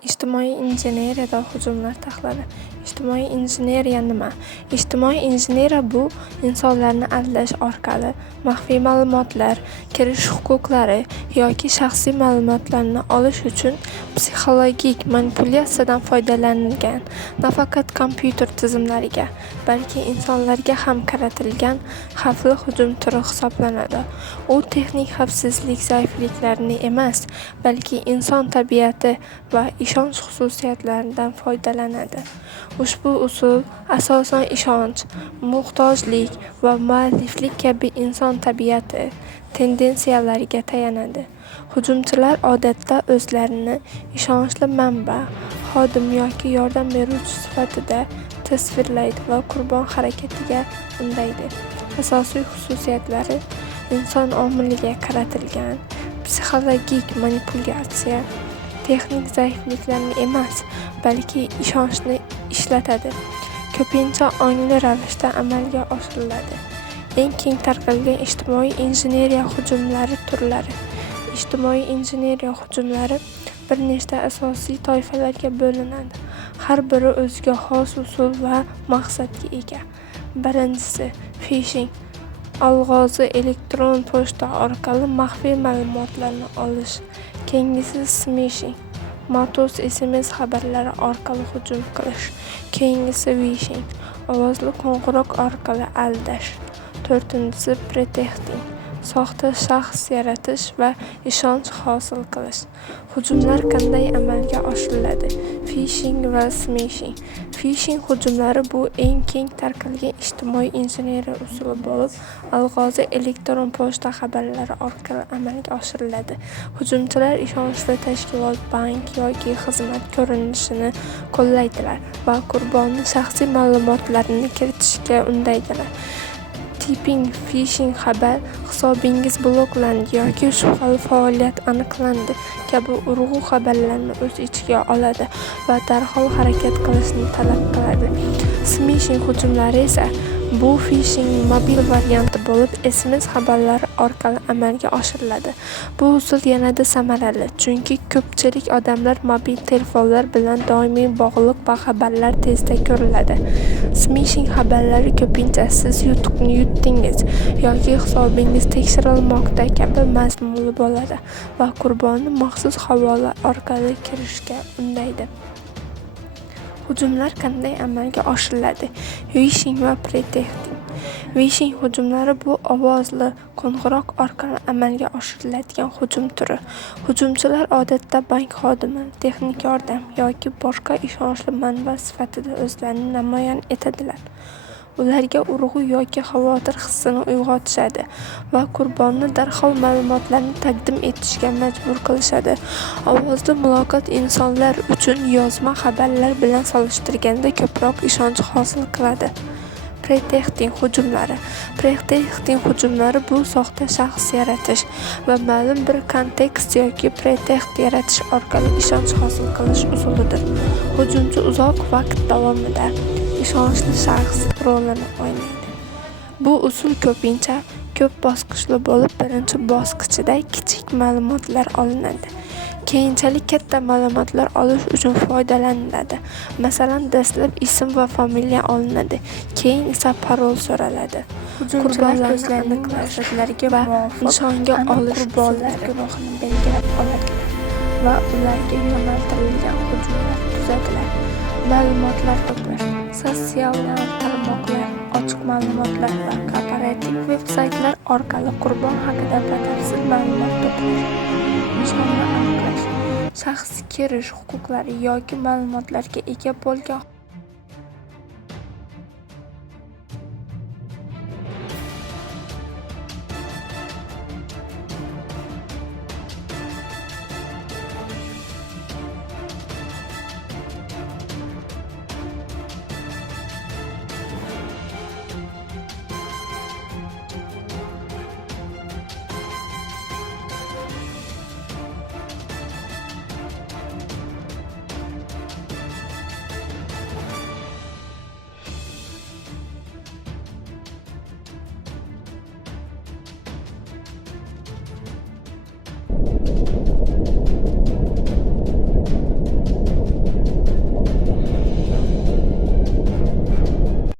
Ijtimoiy injeneriyada hujumlar tahlili. Ijtimoiy injeneriya nima? Ijtimoiy injeneriya bu insonlarni aldash orqali maxfiy ma'lumotlar, kirish huquqlari yoki shaxsiy ma'lumotlarni olish uchun psixologik manipulyatsiyadan foydalanilgan, nafaqat kompyuter tizimlariga, balki insonlarga ham qaratilgan xavfli hujum turi hisoblanadi. U texnik xavfsizlik zaifliklarini emas, balki inson tabiati va ishonch xususiyatlaridan foydalanadi. Ushbu usul asosan ishonch, muhtojlik va mualliflik kabi inson tabiati tendensiyalariga tayanadi. Hujumchilar odatda o'zlarini ishonchli manba, xodim yoki yordam beruvchi sifatida tasvirlaydi va qurbon harakatiga undaydi. Asosiy xususiyatlari inson omiliga qaratilgan psixologik manipulyatsiya, texnik zaifliklarni emas, balki ishonchni ishlatadi. Ko'pincha ongli ravishda amalga oshiriladi. Eng keng tarqalgan ijtimoiy injeneriya hujumlari turlari. Ijtimoiy injeneriya hujumlari bir nechta asosiy toifalarga bo'linadi. Har biri o'ziga xos usul va maqsadga ega. Birinchisi phishing. Alg'ozi elektron pochta orqali maxfiy ma'lumotlarni olish. Keyingisi smishing. Maxsus SMS xabarlari orqali hujum qilish. Keyingisi vishing. Ovozli qo'ng'iroq orqali aldash. To'rtinchisi pretexting. Soxta shaxs yaratish va ishonch hosil qilish. Hujumlar qanday amalga oshiriladi? Phishing va smishing. Phishing hujumlari bu eng keng tarqalgan ijtimoiy injeneriya usuli bo'lib, alg'ozi elektron pochta xabarlari orqali amalga oshiriladi. Hujumchilar ishonchli tashkilot, bank yoki xizmat ko'rinishini qo'llaydilar va qurbonni shaxsiy ma'lumotlarini kiritishga undaydilar. Tipping phishing xabar hisobingiz bloklandi yoki shubhali faoliyat aniqlandi kabi urg'u xabarlarni o'z ichiga oladi va darhol harakat qilishni talab qiladi. Smishing hujumlari esa bu phishing mobil varianti bo'lib, SMS xabarlari orqali amalga oshiriladi. Bu usul yanada samarali, chunki ko'pchilik odamlar mobil telefonlar bilan doimiy bog'liq va xabarlar tezda ko'riladi. Smishing xabarlari ko'pincha siz yutuqni yutdingiz yoki hisobingiz tekshirilmoqda kabi mazmunli bo'ladi va qurbonni maxsus havola orqali kirishga undaydi. Hujumlar qanday amalga oshiriladi? Vishing va pretexting. Vishing hujumlari bu ovozli qo'ng'iroq orqali amalga oshiriladigan hujum turi. Hujumchilar odatda bank xodimi, texnik yordam yoki boshqa ishonchli manba sifatida o'zlarini namoyon etadilar. Ularga urg'u yoki xavotir hissini uyg'otishadi va qurbonni darhol ma'lumotlarni taqdim etishga majbur qilishadi. Ovozli muloqot insonlar uchun yozma xabarlar bilan solishtirganda ko'proq ishonch hosil qiladi. Pretexting hujumlari. Pretexting hujumlari bu soxta shaxs yaratish va ma'lum bir kontekst yoki pretext yaratish orqali ishonch hosil qilish usulidir. Hujumchi uzoq vaqt davomida ishonchli shaxs rolini o'ynaydi. Bu usul ko'pincha ko'p bosqichli bo'lib, birinchi bosqichida kichik ma'lumotlar olinadi. Keyinchalik katta ma'lumotlar olish uchun foydalaniladi. Masalan, dastlab ism va familiya olinadi, keyin esa parol so'raladi. Qurbonlar o'zlarining maqsadlariga va nishonga olish qurbonlar guruhini belgilab oladilar va ularga yo'naltirilgan hujumlar tuzadilar. Ma'lumotlar to'plash. Sotsial tarmoqlar, ochiq ma'lumotlar va korporativ veb-saytlar orqali qurbon haqida batafsil ma'lumot to'plash. Nishonni aniqlash. Shaxs kirish huquqlari yoki ma'lumotlarga ega bo'lgan